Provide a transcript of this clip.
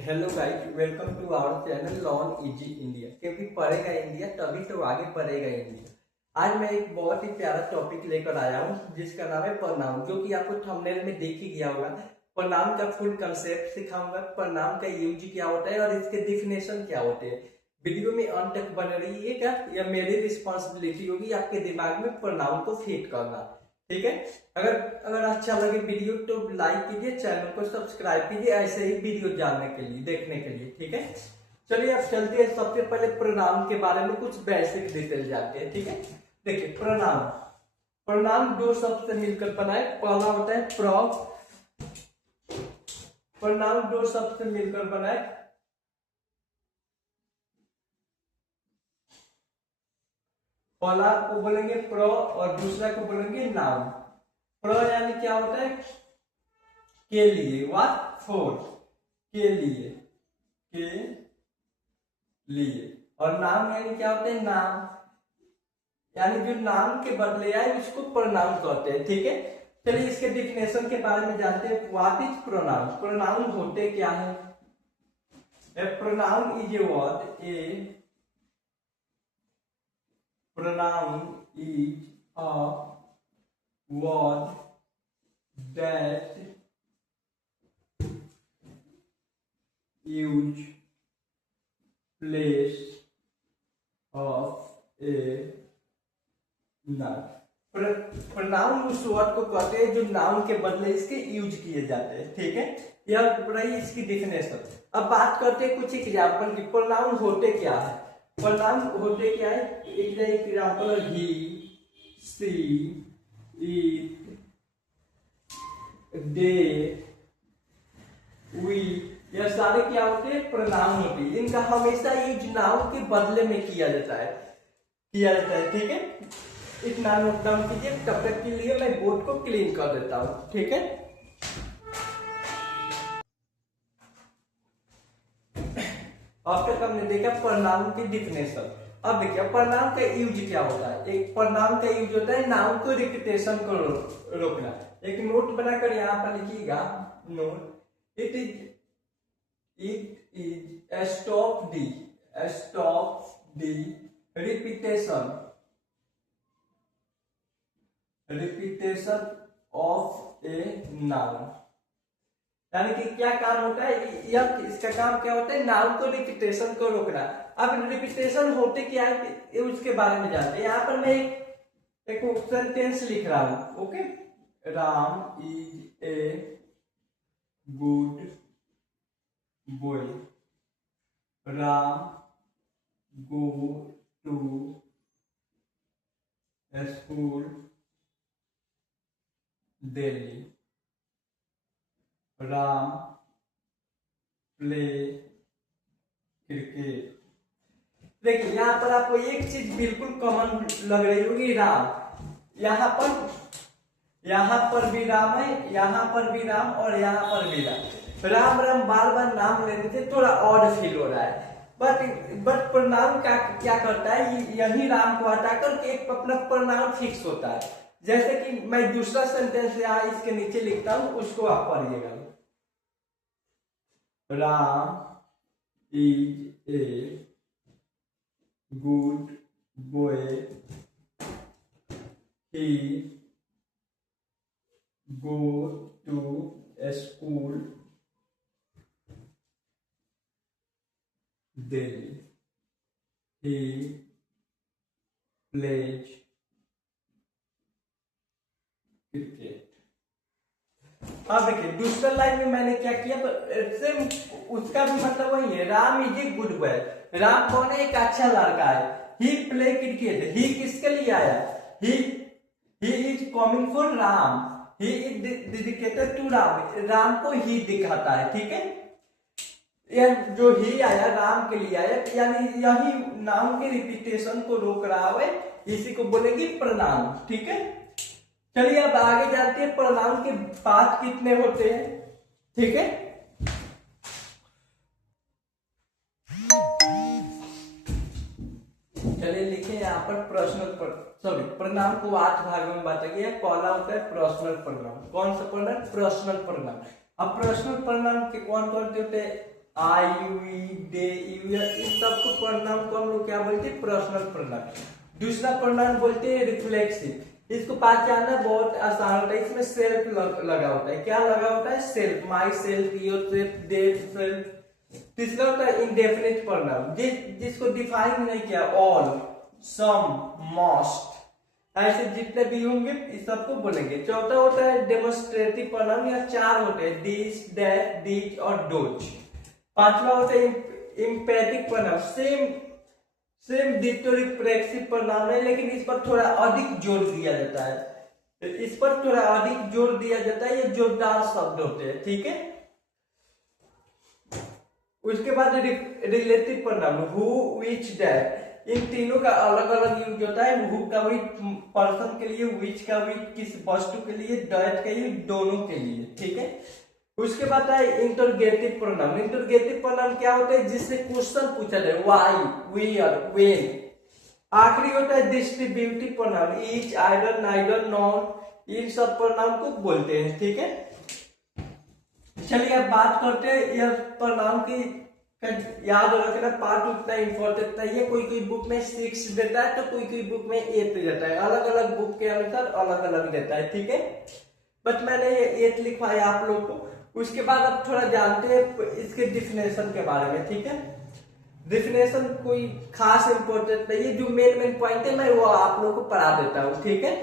Hello guys, welcome to our channel learn easy India. क्योंकि पढ़ेगा India तभी तो आगे बढ़ेगा इंडिया। आज मैं एक बहुत ही प्यारा टॉपिक लेकर आया हूँ जिसका नाम है प्रनाउन, जो कि आपको थंबनेल में देख ही गया होगा। प्रनाउन का फुल कंसेप्ट सिखाऊंगा, प्रनाउन का यूज क्या होता है और इसके डिफिनेशन क्या होते हैं। वीडियो में अंत तक बने रहिएगा, या मेरी रिस्पॉन्सिबिलिटी होगी आपके दिमाग में प्रनाउन को फिट करना। ठीक है। अगर अगर अच्छा लगे वीडियो तो लाइक कीजिए, चैनल को सब्सक्राइब कीजिए ऐसे ही वीडियो जानने के लिए, देखने के लिए। ठीक है, चलिए अब चलते हैं। सबसे पहले प्रोनाउन के बारे में कुछ बेसिक डिटेल जानते हैं। ठीक है, देखिए प्रोनाउन। प्रोनाउन दो शब्द से मिलकर बना है। पहला होता है प्रोनाउन दो शब्द से मिलकर बना है। पहला को बोलेंगे प्रो और दूसरा को बोलेंगे नाउन। प्रो यानी क्या होता है? के लिए, व्हाट फॉर, के लिए, के लिए। और नाउन यानी क्या होता है? नाम, यानी जो नाम के बदले आए उसको प्रोनाउन कहते हैं। ठीक है, चलिए इसके डिफिनेशन के बारे में जानते हैं। What is pronoun? प्रोनाउन होते क्या है? A pronoun is a word, a pronoun is a word that use place of a noun। Pronoun उस वर्ड को कहते हैं जो नाउन के बदले इसके यूज किए जाते हैं। ठीक है, यह रही इसकी डिफिनेशन। अब बात करते हैं कुछ एग्जाम्पल की। प्रोनाउन होते क्या है? प्रोनाउन होते क्या है? एक example, he, she, it, they, we, यह सारे क्या होते हैं? प्रोनाउन होते हैं। इनका हमेशा यूज नाउन के बदले में किया जाता है। ठीक है, इतना नोट डाउन कीजिए। तब तक के लिए मैं बोर्ड को क्लीन कर देता हूँ। ठीक है, अब तक हमने देखा प्रोनाउन की डिफिनेशन। अब देखिए प्रोनाउन का यूज क्या होता है। एक प्रोनाउन का यूज होता है नाउन को रिपीटेशन को रोकना। एक नोट बनाकर यहाँ पर लिखिएगा, note, it is stop the repetition of a noun. यानी कि क्या काम होता है? यह इसका काम क्या होता है? नाउन को रिपीटेशन को रोकना। अब रिपीटेशन होते क्या है उसके बारे में जानते हैं। यहाँ पर मैं एक सेंटेंस लिख रहा हूं। Okay, Ram is a good boy, Ram go to school daily, Ram play cricket. देखिए यहाँ पर आपको एक चीज बिल्कुल कॉमन लग रही होगी, राम। यहाँ पर भी राम है, यहाँ पर भी राम और यहाँ पर भी राम। राम राम बार बार नाम लेने से थोड़ा ऑड फील हो रहा है। बट प्रोनाउन का क्या करता है? यही राम को हटाकर एक अपना प्रोनाउन फिक्स होता है। जैसे कि मैं दूसरा सेंटेंस यहाँ इसके नीचे लिखता हूं, उसको आप पढ़िएगा। Ram is a good boy, he go to school daily, he plays cricket. अब देखिए दूसरा लाइन में मैंने क्या किया, सेम उसका भी मतलब वही है। Ram is a good boy. Ram कौन है? एक अच्छा लड़का है। ही प्ले क्रिकेट, ही किसके लिए आया? He is coming for Ram, he is dedicated to Ram. Ram को ही दिखाता है। ठीक है, यह जो ही आया राम के लिए आया, यानी यही नाम के रिपीटेशन को रोक रहा है। इसी को बोलेंगे प्रोनाउन। ठीक है, चलिए अब आगे जानते हैं प्रोनाउन के पार्ट कितने होते हैं। ठीक है, चलिए लिखे यहाँ पर प्रोनाउन को 8 भागों में बांटा गया। पहला होता है पर्सनल प्रोनाउन। कौन सा प्रोनाउन? Personal pronoun. अब पर्सनल प्रोनाउन के कौन कौन से होते हैं आई यू दे यू, इस सबको प्रोनाउन को हम लोग क्या बोलते हैं? Personal pronoun. दूसरा प्रोनाउन बोलते हैं रिफ्लेक्सिव। इसको पहचानना बहुत आसान होता है, इसमें सेल्फ लगा होता है। क्या लगा होता है? Self, my self, your self, their self. तीसरा होता है इंडेफिनिट प्रोनाउन, जिसको डिफाइन नहीं किया, ऑल, सम, मोस्ट, ऐसे जितने भी होंगे इस सबको बोलेंगे। चौथा होता है डेमोन्स्ट्रेटिव प्रोनाउन, या 4 होते हैं, दिस, दैट, दिस और दोज। पांचवा होता है इम्पेटिक प्रोनाउन, सेम डिक्टो रिफ्लेक्सिव प्रोनाउन है, लेकिन इस पर थोड़ा अधिक जोर दिया जाता है। इस पर थोड़ा अधिक जोर दिया जाता है, ये जोरदार शब्द होते हैं, ठीक है। उसके बाद relative pronoun, who, which, that, इन तीनों का अलग अलग यूज होता है। हु का भी पर्सन के लिए, विच का भी किस वस्तु के लिए, दैट के लिए, दोनों के लिए, ठीक है। उसके बाद है इंटरोगेटिव प्रोनाउन। इंटरोगेटिव प्रोनाउन क्या होता है? जिससे क्वेश्चन पूछा जाए, व्हाई, वेयर, व्हेन। आखिरी होता है distributive pronoun, each, either, neither, none, इन सब प्रोनाउन को बोलते हैं, ठीक है। चलिए अब बात करते हैं यह प्रोनाउन की। याद रखना, पार्ट उतना इंपॉर्टेंट नहीं है। कोई कोई बुक में 6 देता है, तो कोई कोई बुक में 8 देता है। अलग अलग बुक के अनुसार अलग अलग देता है, ठीक है। बट मैंने ये 8 लिखवाया आप लोग को। उसके बाद अब थोड़ा जानते हैं इसके डिफिनेशन के बारे में, ठीक है। डिफिनेशन कोई खास इंपॉर्टेंट नहीं है, जो मेन पॉइंट है मैं वो आप लोग को पढ़ा देता हूँ, ठीक है।